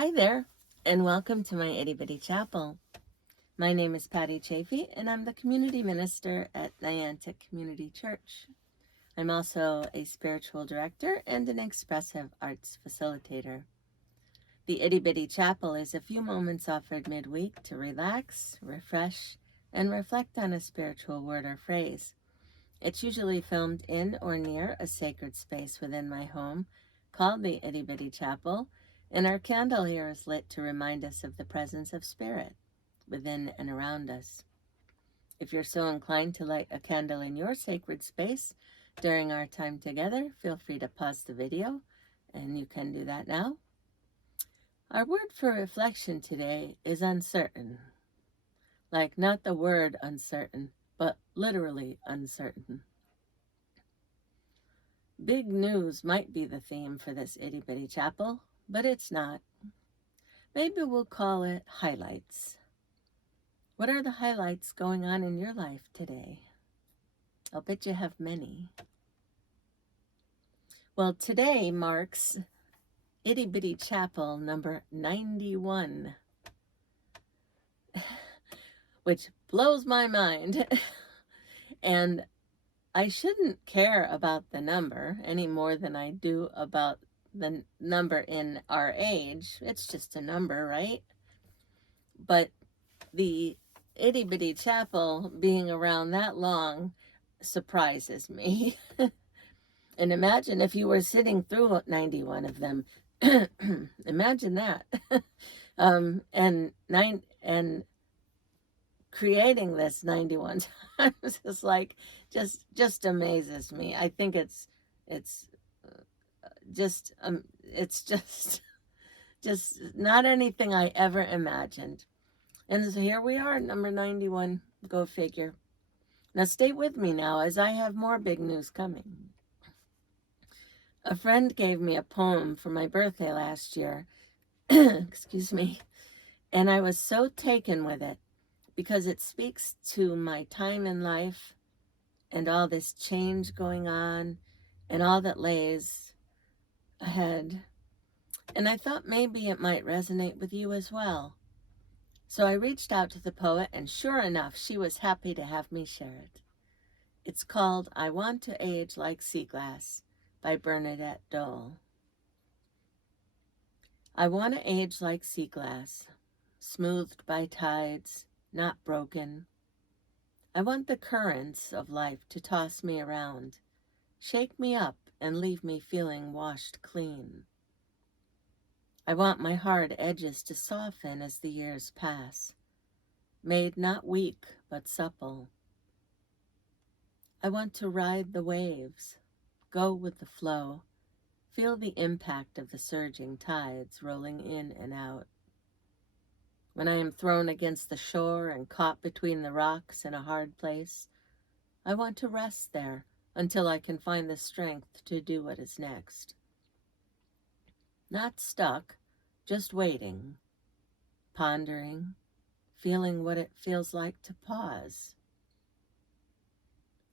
Hi there, and welcome to my Itty Bitty Chapel. My name is Patty Chaffee, and I'm the community minister at Niantic Community Church. I'm also a spiritual director and an expressive arts facilitator. The Itty Bitty Chapel is a few moments offered midweek to relax, refresh, and reflect on a spiritual word or phrase. It's usually filmed in or near a sacred space within my home called the Itty Bitty Chapel, and our candle here is lit to remind us of the presence of spirit within and around us. If you're so inclined to light a candle in your sacred space during our time together, feel free to pause the video, and you can do that now. Our word for reflection today is uncertain. Like not the word uncertain, but literally uncertain. Big news might be the theme for this Itty Bitty Chapel, but it's not. Maybe we'll call it highlights. What are the highlights going on in your life today? I'll bet you have many. Well, today marks Itty Bitty Chapel number 91, which blows my mind. And I shouldn't care about the number any more than I do about the number in our age. It's just a number, right? But the Itty Bitty Chapel being around that long surprises me. And imagine if you were sitting through 91 of them. Imagine that. And creating this 91 times is like just amazes me. I think it's just just not anything I ever imagined. And so here we are, number 91. Go figure. Now stay with me now as I have more big news coming. A friend gave me a poem for my birthday last year. Excuse me. And I was so taken with it because it speaks to my time in life and all this change going on and all that lays ahead. And I thought maybe it might resonate with you as well. So I reached out to the poet, and sure enough, she was happy to have me share it. It's called I Want to Age Like Sea Glass by Bernadette Dole. I want to age like sea glass, smoothed by tides, not broken. I want the currents of life to toss me around, shake me up and leave me feeling washed clean. I want my hard edges to soften as the years pass, made not weak but supple. I want to ride the waves, go with the flow, feel the impact of the surging tides rolling in and out. When I am thrown against the shore and caught between the rocks in a hard place, I want to rest there until I can find the strength to do what is next. Not stuck, just waiting, pondering, feeling what it feels like to pause.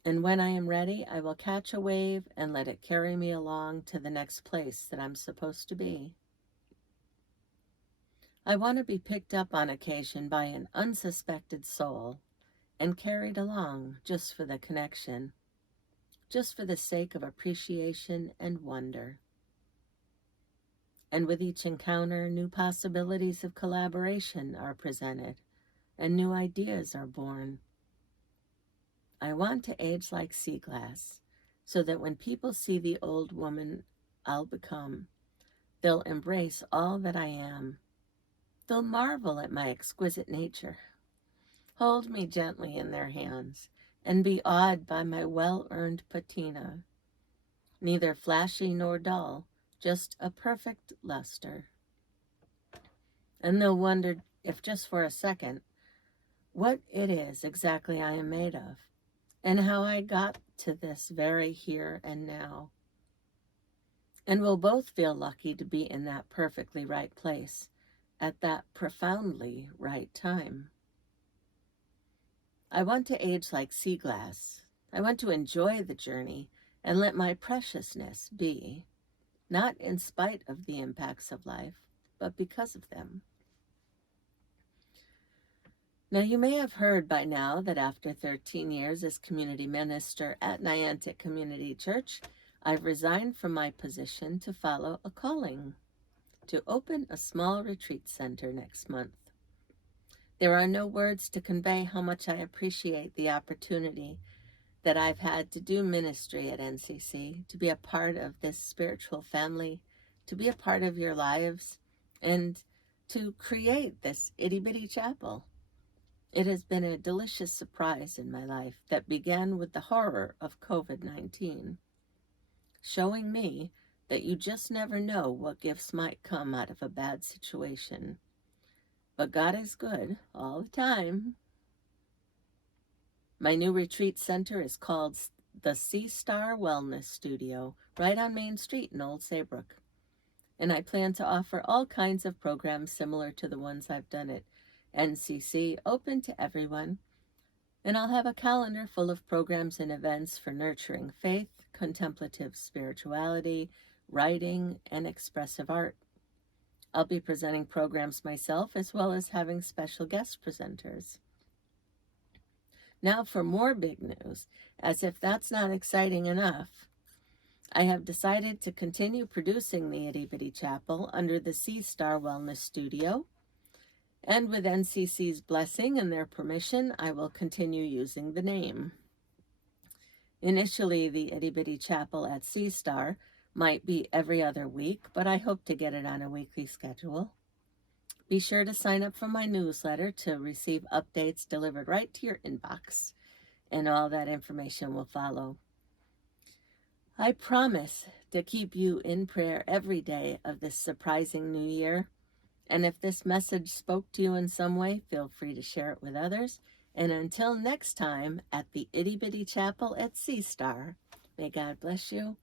And when I am ready, I will catch a wave and let it carry me along to the next place that I'm supposed to be. I want to be picked up on occasion by an unsuspected soul and carried along just for the connection, just for the sake of appreciation and wonder. And with each encounter, new possibilities of collaboration are presented and new ideas are born. I want to age like sea glass so that when people see the old woman I'll become, they'll embrace all that I am. They'll marvel at my exquisite nature, hold me gently in their hands, and be awed by my well-earned patina. Neither flashy nor dull, just a perfect luster. And they'll wonder if just for a second, what it is exactly I am made of, and how I got to this very here and now. And we'll both feel lucky to be in that perfectly right place at that profoundly right time. I want to age like sea glass. I want to enjoy the journey and let my preciousness be, not in spite of the impacts of life, but because of them. Now, you may have heard by now that after 13 years as community minister at Niantic Community Church, I've resigned from my position to follow a calling to open a small retreat center next month. There are no words to convey how much I appreciate the opportunity that I've had to do ministry at NCC, to be a part of this spiritual family, to be a part of your lives, and to create this Itty Bitty Chapel. It has been a delicious surprise in my life that began with the horror of COVID-19, showing me that you just never know what gifts might come out of a bad situation. But God is good all the time. My new retreat center is called the Sea Star Wellness Studio, right on Main Street in Old Saybrook. And I plan to offer all kinds of programs similar to the ones I've done at NCC, open to everyone. And I'll have a calendar full of programs and events for nurturing faith, contemplative spirituality, writing, and expressive art. I'll be presenting programs myself, as well as having special guest presenters. Now for more big news. As if that's not exciting enough, I have decided to continue producing the Itty Bitty Chapel under the Sea Star Wellness Studio, and with NCC's blessing and their permission, I will continue using the name. Initially, the Itty Bitty Chapel at Sea Star might be every other week, but I hope to get it on a weekly schedule. Be sure to sign up for my newsletter to receive updates delivered right to your inbox, and all that information will follow. I promise to keep you in prayer every day of this surprising new year. And if this message spoke to you in some way, feel free to share it with others. And until next time at the Itty Bitty Chapel at Sea Star, may God bless you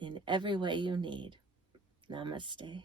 in every way you need. Namaste.